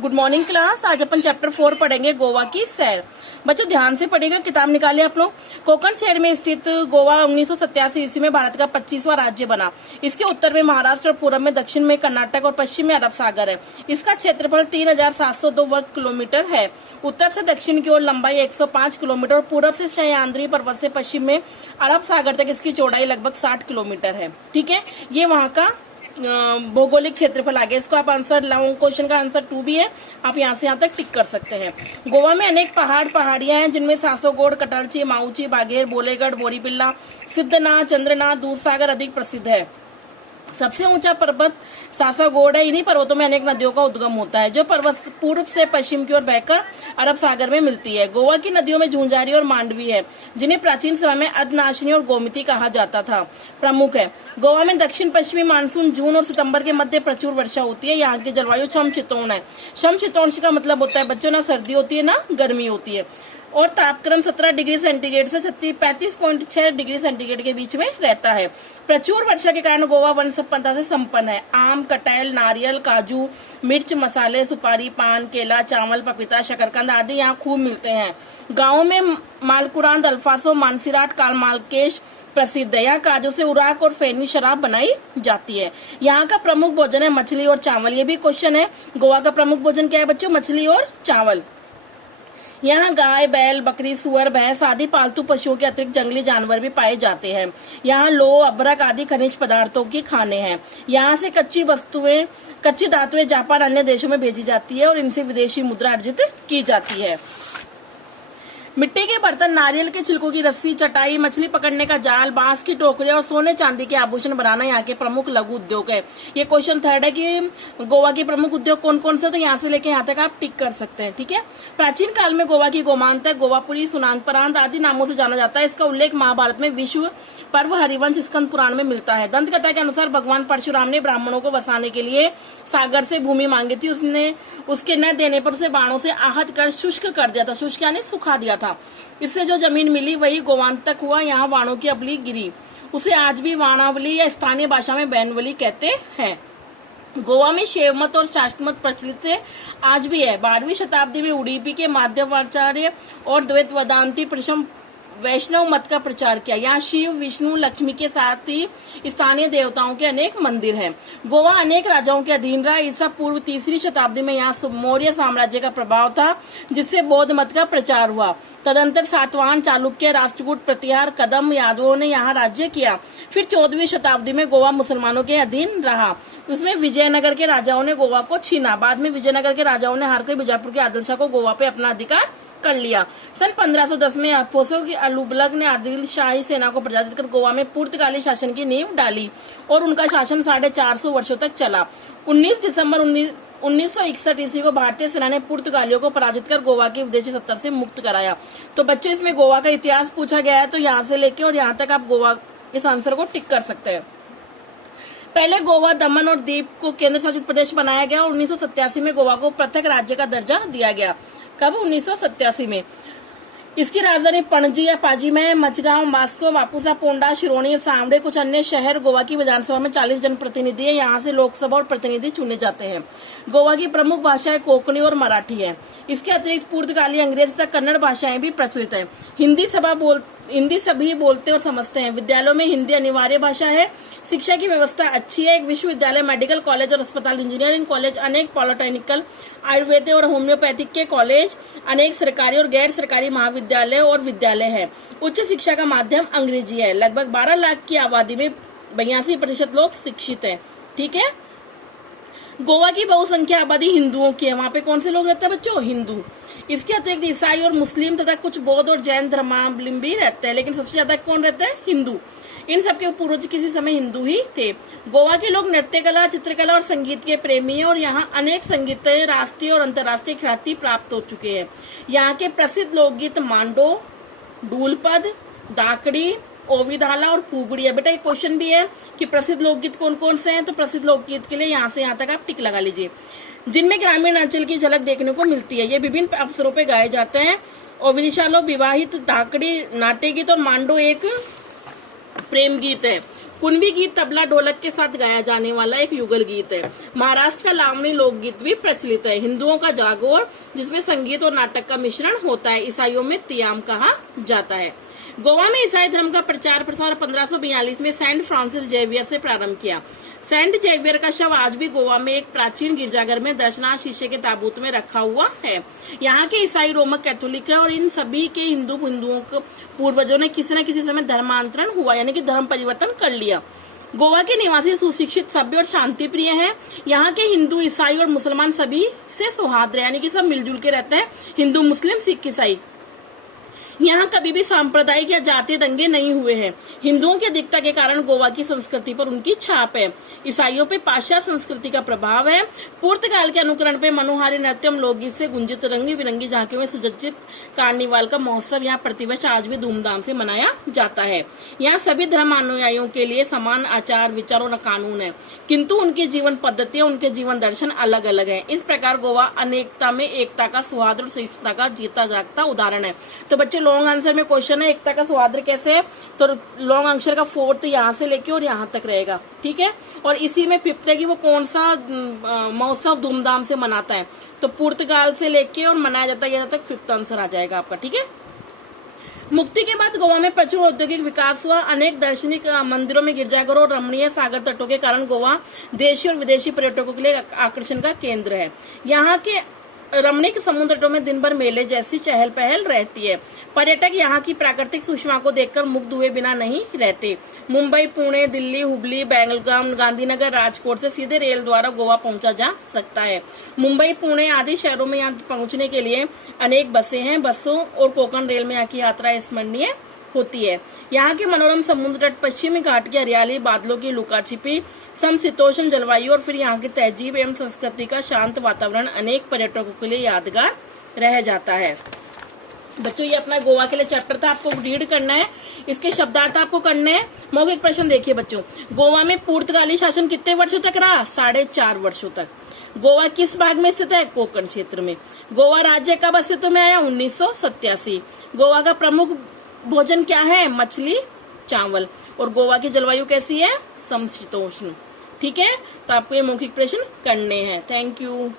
Good morning class. आज अपन chapter 4 पढ़ेंगे गोवा की सैर। बच्चों ध्यान से पढ़ेगा, किताब निकाले आप लोग। कोंकण शहर में स्थित गोवा 1987 ईस्वी में भारत का 25वां राज्य बना। इसके उत्तर में महाराष्ट्र और पूर्व में दक्षिण में कर्नाटक और पश्चिम में अरब सागर है। इसका क्षेत्रफल 3702 वर्ग किलोमीटर है। उत्तर से दक्षिण की ओर लंबाई 105 किलोमीटर और पूर्व से सह्याद्री पर्वत से पश्चिम में अरब सागर तक इसकी चौड़ाई लगभग 60 किलोमीटर है। ठीक है, ये वहाँ का भौगोलिक क्षेत्रफल आ गया। इसको आप आंसर लाऊं, क्वेश्चन का आंसर 2 भी है, आप यहाँ से यहाँ तक टिक कर सकते हैं। गोवा में अनेक पहाड़ियां हैं, जिनमें सासोगोड, कटालची, माउची, बागेर, बोलेगढ़, बोरीबिल्ला, सिद्धनाथ, चंद्रनाथ, दूधसागर अधिक प्रसिद्ध है। सबसे ऊंचा पर्वत सासागोड है। इन्हीं पर्वतों में अनेक नदियों का उद्गम होता है, जो पर्वत पूर्व से पश्चिम की ओर बहकर अरब सागर में मिलती है। गोवा की नदियों में झुंझारी और मांडवी है, जिन्हें प्राचीन समय में अधनाशिनी और गोमती कहा जाता था, प्रमुख है। गोवा में दक्षिण पश्चिमी मानसून जून और सितंबर के मध्य प्रचुर वर्षा होती है। यहाँ की जलवायु समशीतोष्ण है। समशीतोष्ण का मतलब होता है बच्चों, ना सर्दी होती है ना गर्मी होती है, और तापक्रम 17 डिग्री सेंटीग्रेड से 35.6 डिग्री सेंटीग्रेड के बीच में रहता है। प्रचुर वर्षा के कारण गोवा वन संपदा से संपन्न है। आम, कटहल, नारियल, काजू, मिर्च, मसाले, सुपारी, पान, केला, चावल, पपीता, शकरकंद आदि यहाँ खूब मिलते हैं। गाँव में मालकुरांद, अल्फासो, मानसीराट, कालमालकेश प्रसिद्ध है। यहाँ काजू से उराक और फेनी शराब बनाई जाती है। यहाँ का प्रमुख भोजन है मछली और चावल। ये भी क्वेश्चन है, गोवा का प्रमुख भोजन क्या है बच्चों? मछली और चावल। यहाँ गाय, बैल, बकरी, सुअर, भैंस आदि पालतू पशुओं के अतिरिक्त जंगली जानवर भी पाए जाते हैं। यहाँ लो, अभ्रक आदि खनिज पदार्थों की खाने हैं। यहाँ से कच्ची धातुएं जापान अन्य देशों में भेजी जाती है और इनसे विदेशी मुद्रा अर्जित की जाती है। मिट्टी के बर्तन, नारियल के छिलकों की रस्सी, चटाई, मछली पकड़ने का जाल, बांस की टोकरियां और सोने चांदी के आभूषण बनाना यहाँ के प्रमुख लघु उद्योग है। ये क्वेश्चन 3 है कि गोवा के प्रमुख उद्योग कौन कौन से, तो यहाँ से लेके यहाँ तक आप टिक कर सकते हैं। ठीक है, प्राचीन काल में गोवा की गोमांतक, गोवापुरी, सुनानपरांत आदि नामों से जाना जाता है। इसका उल्लेख महाभारत में विश्व पर्व हरिवंश स्कंद पुराण में मिलता है। दंत कथा के अनुसार भगवान परशुराम ने ब्राह्मणों को बसाने के लिए सागर से भूमि मांगी थी। उसके न देने पर उसे बाणों से आहत कर शुष्क कर दिया था। शुष्क यानी सुखा दिया था। इससे जो जमीन मिली वही गोवांतक हुआ। यहाँ वाणों की अबली गिरी। उसे आज भी वाणावली या स्थानीय भाषा में बैनवली कहते हैं। गोवा में शैव मत और शाक्त मत प्रचलित है, आज भी है। 12वीं शताब्दी में उडुपी के माध्यवाचार्य और द्वैत वेदांती प्रथम वैष्णव मत का प्रचार किया। यहाँ शिव, विष्णु, लक्ष्मी के साथ ही स्थानीय देवताओं के अनेक मंदिर हैं। गोवा अनेक राजाओं के अधीन रहा। ईसा पूर्व 3री शताब्दी में यहाँ मौर्य साम्राज्य का प्रभाव था, जिससे बौद्ध मत का प्रचार हुआ। तदंतर सातवाहन, चालुक्य, राष्ट्रकूट, प्रतिहार, कदम, यादवों ने यहाँ राज्य किया। फिर 14वीं शताब्दी में गोवा मुसलमानों के अधीन रहा। उसमें विजयनगर के राजाओं ने गोवा को छीना। बाद में विजयनगर के राजाओं ने हारकर बीजापुर के आदिल शाह को गोवा पे अपना अधिकार कर लिया। सन 1510 में अफोसो की अलुबलग ने आदिल शाही सेना को पराजित कर गोवा में पुर्तगाली शासन की नींव डाली और उनका शासन 450 वर्षों तक चला। 19 दिसंबर 1961 ईस्वी को भारतीय सेना ने पुर्तगालियों को पराजित कर गोवा की विदेशी सत्ता से मुक्त कराया। तो बच्चों, इसमें गोवा का इतिहास पूछा गया है, तो यहाँ से लेके और यहाँ तक आप गोवा इस आंसर को टिक कर सकते हैं। पहले गोवा, दमन और दीव को केंद्र शासित प्रदेश बनाया गया और 1987 में गोवा को पृथक राज्य का दर्जा दिया गया। कब? 1987 में। इसकी राजधानी पणजी या पाजी में, मचगांव, मास्को, वापुसा, पोंडा, शिरोनी, सांवड़े, कुछ अन्य शहर। गोवा की विधानसभा में 40 जनप्रतिनिधि है। यहाँ से लोकसभा और प्रतिनिधि चुने जाते हैं। गोवा की प्रमुख भाषाएं कोंकणी और मराठी है। इसके अतिरिक्त पुर्तगाली, अंग्रेजी तथा कन्नड़ भाषाएं भी प्रचलित है। हिंदी सभी बोलते और समझते हैं। विद्यालयों में हिंदी अनिवार्य भाषा है। शिक्षा की व्यवस्था अच्छी है। एक विश्वविद्यालय, मेडिकल कॉलेज और अस्पताल, इंजीनियरिंग कॉलेज, अनेक पॉलिटेक्निकल, आयुर्वेद और होम्योपैथिक के कॉलेज, अनेक सरकारी और गैर सरकारी महाविद्यालय और विद्यालय हैं। उच्च शिक्षा का माध्यम अंग्रेजी है। लगभग 12 लाख की आबादी में 82% लोग शिक्षित हैं। ठीक है, गोवा की बहुसंख्या आबादी हिंदुओं की है। वहाँ पे कौन से लोग रहते हैं बच्चों? हिंदू। इसके अतिरिक्त ईसाई और मुस्लिम तथा कुछ बौद्ध और जैन धर्मावलंबी रहते हैं, लेकिन सबसे ज्यादा कौन रहते हैं? हिंदू। इन सबके पूर्वज किसी समय हिंदू ही थे। गोवा के लोग नृत्य कला, चित्रकला और संगीत के प्रेमी हैं और यहाँ अनेक संगीत राष्ट्रीय और अंतर्राष्ट्रीय ख्याति प्राप्त हो चुके हैं। यहाँ के प्रसिद्ध लोकगीत मांडो, डूलपद, दाकड़ी, ओविधाला और फूगड़ी है। बेटा एक क्वेश्चन भी है कि प्रसिद्ध लोकगीत कौन कौन से हैं, तो प्रसिद्ध लोकगीत के लिए यहाँ से यहाँ तक आप टिक लगा लीजिए, जिनमें ग्रामीण अंचल की झलक देखने को मिलती है। ये विभिन्न अवसरों पे गाए जाते हैं। ओविदिशालो विवाहित, दाकड़ी नाट्य गीत और मांडो एक प्रेम गीत है। कुणबी गीत तबला ढोलक के साथ गाया जाने वाला एक युगल गीत है। महाराष्ट्र का लावणी लोकगीत भी प्रचलित है। हिंदुओं का जागोर, जिसमें संगीत और नाटक का मिश्रण होता है, ईसाइयों में तियाम कहा जाता है। गोवा में ईसाई धर्म का प्रचार प्रसार 1542 में सेंट फ्रांसिस जेवियर से प्रारंभ किया। सेंट जेवियर का शव आज भी गोवा में एक प्राचीन गिरजाघर में दर्शनार्थ शीशे के ताबूत में रखा हुआ है। यहाँ के ईसाई रोमन कैथोलिक है और इन सभी के हिंदुओं को पूर्वजों ने किसी न किसी समय धर्मांतरण हुआ, यानी कि धर्म परिवर्तन कर लिया। गोवा के निवासी सुशिक्षित, सभ्य और शांति प्रिय हैं। यहाँ के हिंदू, ईसाई और मुसलमान सभी से सौहार्द है, यानी कि सब मिलजुल के रहते हैं, हिंदू, मुस्लिम, सिख, ईसाई। यहाँ कभी भी सांप्रदायिक या जातीय दंगे नहीं हुए हैं। हिंदुओं की अधिकता के कारण गोवा की संस्कृति पर उनकी छाप है। ईसाइयों पे पाश्चात्य संस्कृति का प्रभाव है। पुर्तगाल के अनुकरण पे मनोहारी नृत्यम लोकगीत से गुंजित रंगी बिरंगी झांकियों में सुसज्जित कार्निवाल का महोत्सव यहाँ प्रतिवर्ष आज भी धूमधाम से मनाया जाता है। यहाँ सभी धर्मानुयायियों के लिए समान आचार, विचार और कानून है, किंतु उनकी जीवन पद्धतियां, उनके जीवन दर्शन अलग अलग है। इस प्रकार गोवा अनेकता में एकता का, सौहार्द और सहिष्णुता का जीता जागता उदाहरण है। तो बच्चे लॉन्ग आंसर में क्वेश्चन है एकता का सौहार्द कैसे है, तो लॉन्ग आंसर का 4th यहाँ से लेके और यहाँ तक रहेगा, ठीक है। और इसी में 5th है कि वो कौन सा महोत्सव धूमधाम से मनाता है, तो पुर्तगाल से लेके और मनाया जाता है यहाँ तक 5th आंसर आ जाएगा आपका, ठीक है। मुक्ति के बाद गोवा में प्रचुर औद्योगिक विकास हुआ। अनेक दार्शनिक मंदिरों में गिरजाघरों और रमणीय सागर तटों के कारण गोवा देशी और विदेशी पर्यटकों के लिए आकर्षण का केंद्र है। यहाँ के रमणीक समुद्र तटों में दिन भर मेले जैसी चहल पहल रहती है। पर्यटक यहाँ की प्राकृतिक सुषमा को देखकर मुग्ध हुए बिना नहीं रहते। मुंबई, पुणे, दिल्ली, हुबली, बेंगलुरु, गांधीनगर, राजकोट से सीधे रेल द्वारा गोवा पहुंचा जा सकता है। मुंबई, पुणे आदि शहरों में यहाँ पहुंचने के लिए अनेक बसें हैं। बसों और कोंकण रेल में यहाँ की यात्रा स्मरणीय होती है। यहाँ के मनोरम समुद्र तट, पश्चिमी घाट की हरियाली, बादलों की लुका छिपी, समशीतोष्ण जलवायु और फिर यहाँ की तहजीब एवं संस्कृति का शांत वातावरण अनेक पर्यटकों के लिए यादगार रह जाता है। बच्चों ये अपना गोवा के लिए चैप्टर था, आपको रीड करना है, इसके शब्दार्थ आपको करने हैं। मौखिक प्रश्न देखिए बच्चों, गोवा में पुर्तगाली शासन कितने वर्षों तक रहा? 4.5 वर्षों तक। गोवा किस भाग में स्थित है? कोंकण क्षेत्र में। गोवा राज्य कब अस्तित्व में आया? 1987। गोवा का प्रमुख भोजन क्या है? मछली, चावल। और गोवा की जलवायु कैसी है? समशीतोष्ण, ठीक है। तो आपको ये मौखिक प्रश्न करने हैं। Thank you.